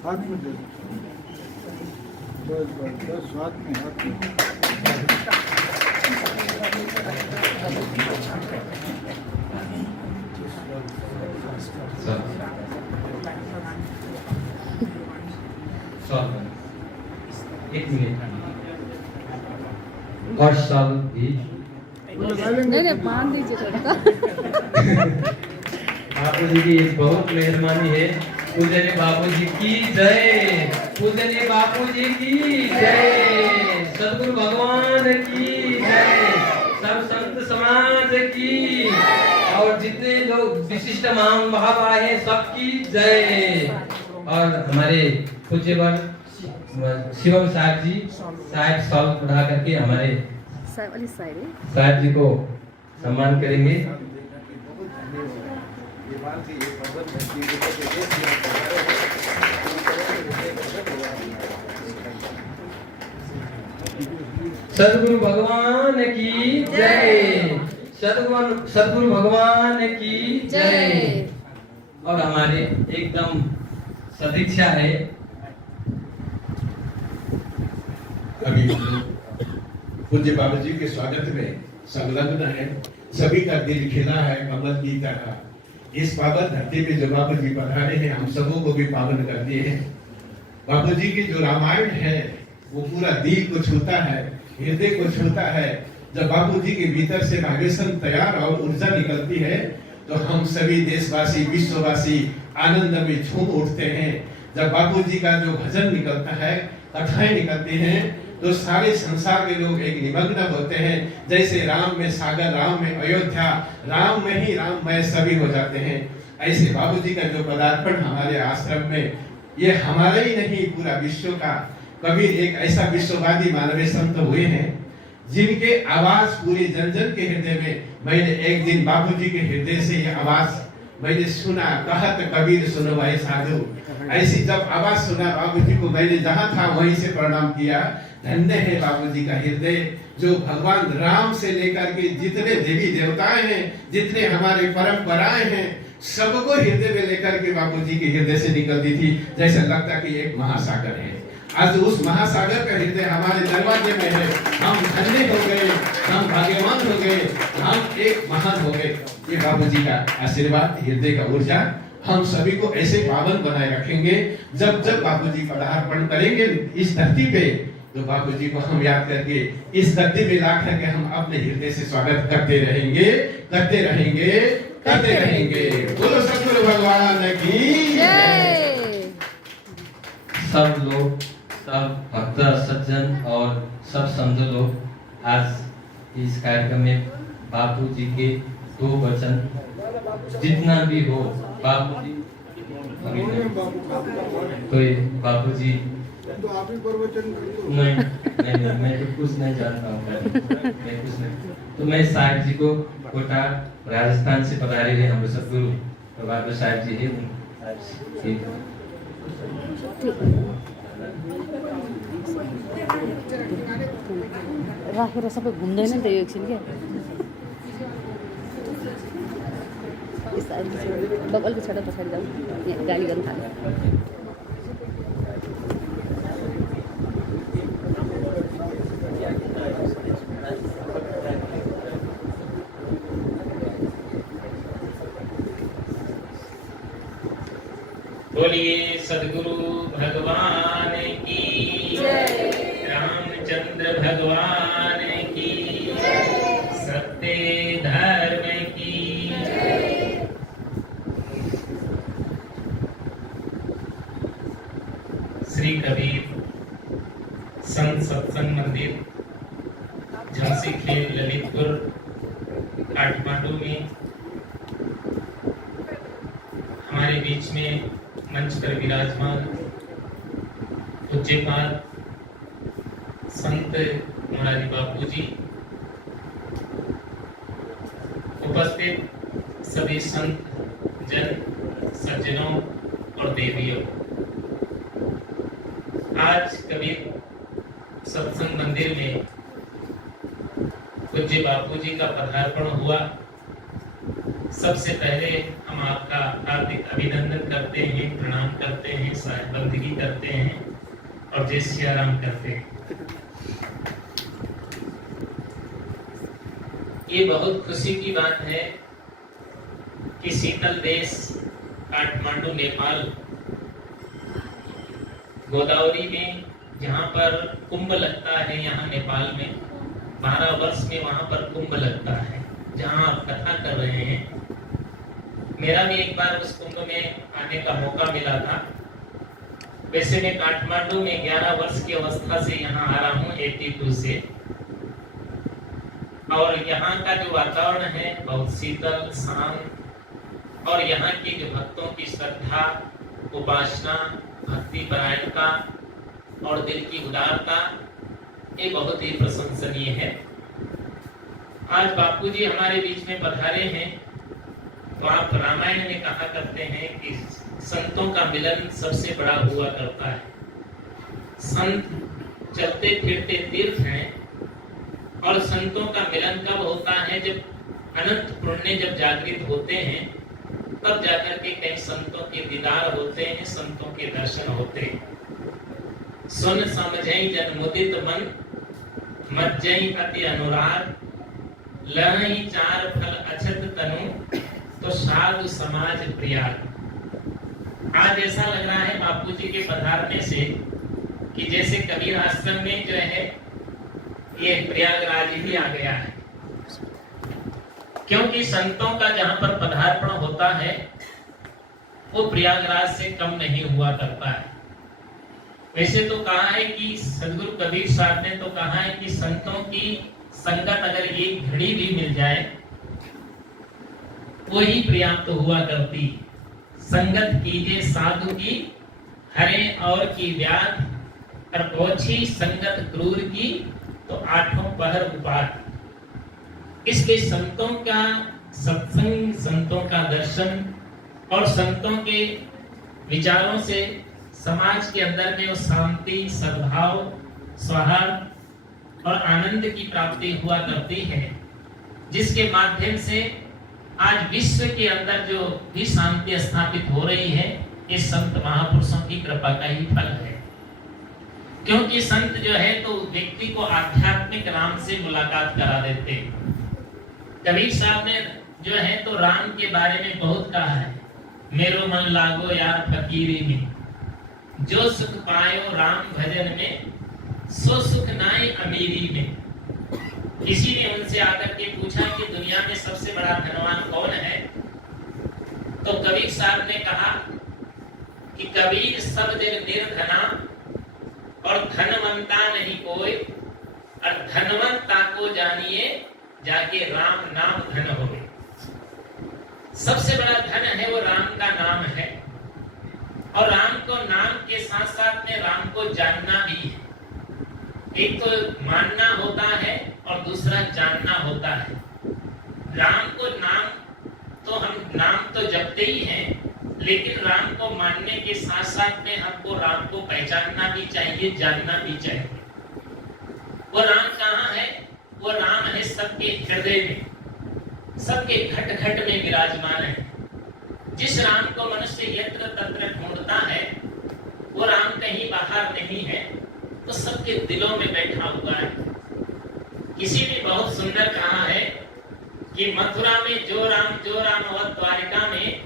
हाथ में दे दो। बस बस बस हाथ में एक मिनट और साल भी नहीं बांध दीजिए थोड़ा। बापू जी की बहुत मेहरबानी है। पूजनीय बापू जी की जय, पूजनीय बापू जी की जय, सदगुरु भगवान की जय, सब संत समाज की और जितने लोग विशिष्ट महानुभाव आए हैं सबकी जय। और हमारे पूज्यवर शिवम साहब जी साहब सॉल उठा करके हमारे साहब जी को सम्मान करेंगे। सदगुरु भगवान की जय, सदगुरु भगवान की जय। और हमारे एकदम सदीक्षा है। अभी पूज्य बाबू जी के स्वागत में संलग्न है। सभी का दिल खिला है कमल की तरह। इस पावन धरती में जो बाबू जी पधारे हैं हम सबों को भी पावन कर दिए हैं। बाबू जी की जो रामायण है वो पूरा दिल को छूता है, हृदय को छूता है। जब बाबू जी के भीतर से भावेशन तैयार और ऊर्जा निकलती है तो हम सभी देशवासी विश्ववासी आनंद में झूम उठते हैं। जब बाबू जी का जो भजन निकलता है, कथाएं निकलती हैं तो सारे संसार के लोग एक निमग्न होते हैं। जैसे राम में सागर, राम में अयोध्या, राम में ही राम में सभी हो जाते हैं। ऐसे बाबू जी का जो पदार्पण हमारे आश्रम में, ये हमारा ही नहीं पूरा विश्व का। कबीर एक ऐसा विश्ववादी मानवीय संत हुए हैं जिनके आवाज पूरी जन जन के हृदय में। मैंने एक दिन बाबू जी के हृदय से ये आवाज मैंने सुना, कहत कबीर सुनो भाई साधु। ऐसी जब आवाज सुना बाबू जी को, मैंने जहां था वहीं से प्रणाम किया। धन्य है बाबू जी का हृदय, जो भगवान राम से लेकर के जितने देवी देवताएं हैं, जितने हमारे परंपराएं हैं, सबको हृदय में लेकर के बाबू जी के हृदय से निकलती थी। जैसा लगता कि एक महासागर है। आज उस महासागर का हृदय हमारे दरवाजे में है। हम धन्य हो गए, हम भाग्यवान हो गए, हम एक महान हो गए। ये बाबू जी का आशीर्वाद, हृदय का ऊर्जा हम सभी को ऐसे पावन बनाए रखेंगे। जब जब बाबू जी पदार्पण करेंगे इस धरती पे तो बापू जी को हम याद करके इस धरती में ला करके हम अपने हृदय से स्वागत करते रहेंगे, करते रहेंगे, करते रहेंगे। बोलो सतगुरु भगवान की जय। सब लोग, सब भक्त सज्जन और सब संत लोग आज इस कार्यक्रम में बापू जी के दो वचन जितना भी हो बापू जी तो बापू जी तो आप ही प्रवचन करो। नहीं मैं तो कुछ नहीं जानता हूँ। मैं कुछ नहीं। तो मैं साहिब जी को कोटा राजस्थान से पधारे हैं हमारे सदगुरु बाबा साहिब जी है। राखेर सबै घुम्दैन नि त यो एकछिन क्या बगलको छेडा पछाडि जाउँ, यहाँ गाली गर्नु थाल्यो। बोलिए सदगुरु भगवान की जय, रामचंद्र भगवान की जय, सत्य धर्म की जय। श्री कबीर संत सत्संग मंदिर झांसी खेल ललितपुर काठमांडू में हमारे बीच में मंच पर विराजमान पूज्यपाद संत मुरारी बापू जी, उपस्थित सभी संत जन सज्जनों और देवियों, आज कबीर सत्संग मंदिर में पूज्य बापू जी का पदार्पण हुआ। सबसे पहले हम आपका हार्दिक अभिनंदन करते हैं, प्रणाम करते हैं, साथ बंदगी करते हैं और जय सिया राम करते हैं। ये बहुत खुशी की बात है कि शीतल देश काठमांडू नेपाल गोदावरी में जहाँ पर कुंभ लगता है, यहाँ नेपाल में 12 वर्ष में वहाँ पर कुंभ लगता है जहाँ आप कथा कर रहे हैं। मेरा भी एक बार उस कुंभ में आने का मौका मिला था। वैसे मैं काठमांडू में 11 वर्ष की अवस्था से यहाँ आ रहा हूँ 82 से, और यहाँ का जो वातावरण है बहुत शीतल शांत, और यहाँ के जो भक्तों की श्रद्धा, उपासना, भक्ति परायणता और दिल की उदारता, ये बहुत ही प्रशंसनीय है। आज बापूजी हमारे बीच में पधारे हैं तो आप रामायण में कहा करते हैं कि संतों का मिलन सबसे बड़ा हुआ करता है। संत चलते फिरते तीर्थ हैं और संतों का मिलन कब होता है? जब अनंत पुण्य जब जागृत होते हैं तब जाकर के कई संतों के दीदार होते हैं, संतों के दर्शन होते हैं। सुन समझई जन मुदित मन, मज्जई अति अनुराग, लहई चार फल अछत तनु, तो साधु समाज प्रियाग। आज ऐसा लग रहा है बापूजी के पधारने से कि जैसे कबीर आश्रम में जो है ये प्रयागराज ही आ गया है, क्योंकि संतों का जहां पर पदार्पण होता है वो प्रयागराज से कम नहीं हुआ करता है। वैसे तो कहा है कि सदगुरु कबीर साहब ने तो कहा है कि संतों की संगत अगर एक घड़ी भी मिल जाए वही पर्याप्त हुआ करती। संगत कीजिए साधु की, हरे और की व्याध, और पहुंची संगत क्रूर की, तो आठों पहर उपात। इसलिए संतों का सत्संग, संतों का दर्शन और संतों के विचारों से समाज के अंदर में वो शांति, सद्भाव, सौहार्द और आनंद की प्राप्ति हुआ करती है, जिसके माध्यम से आज विश्व के अंदर जो भी शांति स्थापित हो रही है ये संत महापुरुषों की कृपा का ही फल है। क्योंकि संत जो है तो व्यक्ति को आध्यात्मिक राम से मुलाकात करा देते हैं। कबीर साहब ने जो है तो राम के बारे में बहुत कहा है, मेरो मन लागो यार फकीरी में, जो सुख पायो राम भजन में, सो सुख नाई अमीरी में। किसी ने उनसे आकर के पूछा कि दुनिया में सबसे बड़ा धनवान कौन है? तो कबीर साहब ने कहा कि कबीर सब जग निर्धना, और धनवंता नहीं कोई, और धनवंता को जानिए जाके राम नाम धन होवे। सबसे बड़ा धन है वो राम का नाम है, और राम को नाम के साथ साथ में राम को जानना भी है। एक तो मानना होता है और दूसरा जानना होता है। राम को नाम तो हम नाम तो जपते ही हैं, लेकिन राम को मानने के साथ साथ में हमको राम को पहचानना भी चाहिए, जानना भी चाहिए। वो राम कहाँ है? वो राम है सबके हृदय में, सबके घट घट में विराजमान है। जिस राम को मनुष्य यत्र तत्र ढूंढता है वो राम कहीं बाहर नहीं है, तो सबके दिलों में बैठा हुआ है। किसी ने बहुत सुंदर कहा है कि मथुरा में जो राम और द्वारिका में,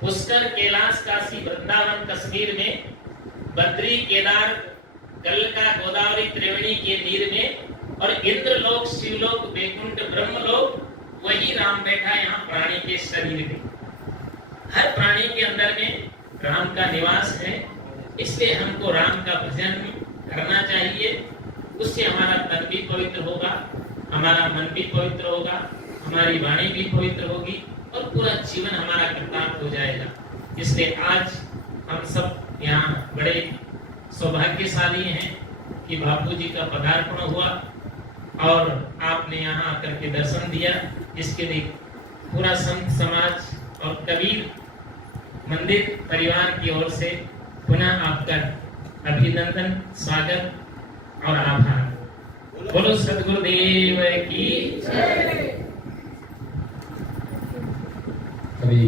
पुष्कर, कैलाश, काशी, वृंदावन, कश्मीर में, बद्री, केदार, गलका, गोदावरी, त्रिवेणी के नीर में, और इंद्रलोक, शिवलोक, वैकुंठ, ब्रह्मलोक, वही राम बैठा यहाँ प्राणी के शरीर में। हर प्राणी के अंदर में राम का निवास है। इसलिए हमको राम का भजन करना चाहिए। उससे हमारा तन भी पवित्र होगा, हमारा मन भी पवित्र होगा, हमारी वाणी भी पवित्र होगी और पूरा जीवन हमारा कृतार्थ हो जाएगा। इसलिए आज हम सब यहाँ बड़े सौभाग्यशाली हैं कि बापूजी का पदार्पण हुआ और आपने यहाँ आकर के दर्शन दिया। इसके लिए पूरा संत समाज और कबीर मंदिर परिवार की ओर से पुनः आपका अभिनंदन, स्वागत और आभार। बोलो सद्गुरुदेव की जय। अभी